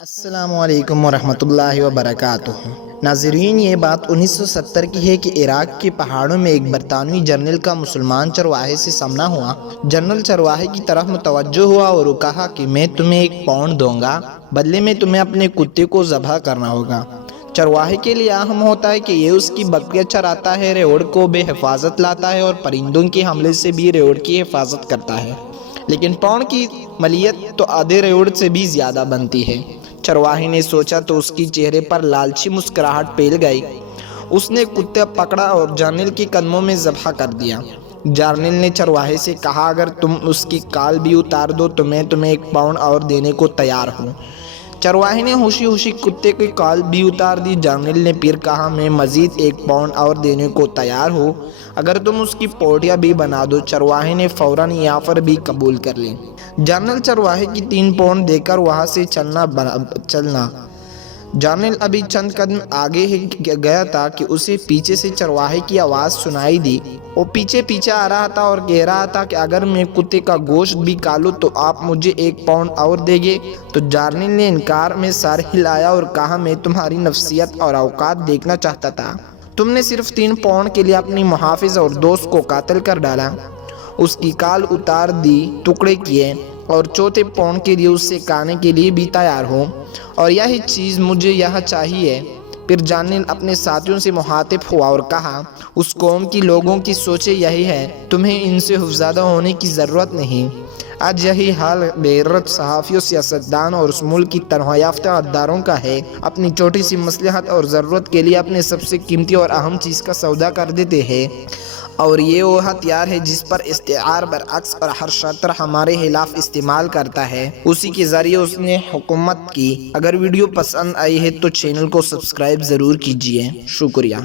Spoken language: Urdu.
السلام علیکم ورحمۃ اللہ وبرکاتہ۔ ناظرین، یہ بات 1970 کی ہے کہ عراق کے پہاڑوں میں ایک برطانوی جنرل کا مسلمان چرواہے سے سامنا ہوا۔ جنرل چرواہے کی طرف متوجہ ہوا اور کہا کہ میں تمہیں 1 پاؤنڈ دوں گا، بدلے میں تمہیں اپنے کتے کو ذبح کرنا ہوگا۔ چرواہے کے لیے اہم ہوتا ہے کہ یہ اس کی بکریاں چراتا ہے، ریوڑ کو بے حفاظت لاتا ہے اور پرندوں کے حملے سے بھی ریوڑ کی حفاظت کرتا ہے، لیکن پاؤنڈ کی مالیت تو آدھے ریوڑ سے بھی زیادہ بنتی ہے۔ چرواہے نے سوچا تو اس کی چہرے پر لالچی مسکراہٹ پھیل گئی۔ اس نے کتا پکڑا اور جرنیل کے قدموں میں ذبح کر دیا۔ جرنیل نے چرواہے سے کہا، اگر تم اس کی کال بھی اتار دو تو میں تمہیں 1 پاؤنڈ اور دینے کو تیار ہوں۔ چرواہے نے خوشی خوشی کتے کی کال بھی اتار دی۔ جرنیل نے پھر کہا، میں مزید 1 پاؤنڈ اور دینے کو تیار ہوں اگر تم اس کی پوٹیاں بھی بنا دو۔ چرواہے نے فوراً یہ آفر بھی قبول کر لی۔ جرنیل چرواہے کی 3 پاؤنڈ دے کر وہاں سے چلنا۔ جرنیل ابھی چند قدم آگے گیا تھا کہ اسے پیچھے سے چرواہے کی آواز سنائی دی۔ وہ پیچھے پیچھے آ رہا تھا اور کہہ رہا تھا کہ اگر میں کتے کا گوشت بھی کھا لوں تو آپ مجھے 1 پاؤنڈ اور دیں گے؟ تو جرنیل نے انکار میں سر ہلایا اور کہا، میں تمہاری نفسیات اور اوقات دیکھنا چاہتا تھا۔ تم نے صرف 3 پاؤنڈ کے لیے اپنی محافظ اور دوست کو قتل کر ڈالا، اس کی کال اتار دی، ٹکڑے کیے اور 4تھے پاؤنڈ کے لیے اسے کھانے کے لیے بھی تیار ہو، اور یہی چیز مجھے یہاں چاہیے۔ پھر جرنیل اپنے ساتھیوں سے مخاطب ہوا اور کہا، اس قوم کی لوگوں کی سوچیں یہی ہے، تمہیں ان سے خوفزدہ ہونے کی ضرورت نہیں۔ آج یہی حال بے غیرت صحافیوں، سیاستدان اور اس ملک کی تنخواہ یافتہ غداروں کا ہے۔ اپنی چھوٹی سی مصلحت اور ضرورت کے لیے اپنے سب سے قیمتی اور اہم چیز کا سودا کر دیتے ہیں، اور یہ وہ ہتھیار ہے جس پر استعمار برعکس اور ہر شطر ہمارے خلاف استعمال کرتا ہے، اسی کے ذریعے اس نے حکومت کی۔ اگر ویڈیو پسند آئی ہے تو چینل کو سبسکرائب ضرور کیجیے۔ شکریہ۔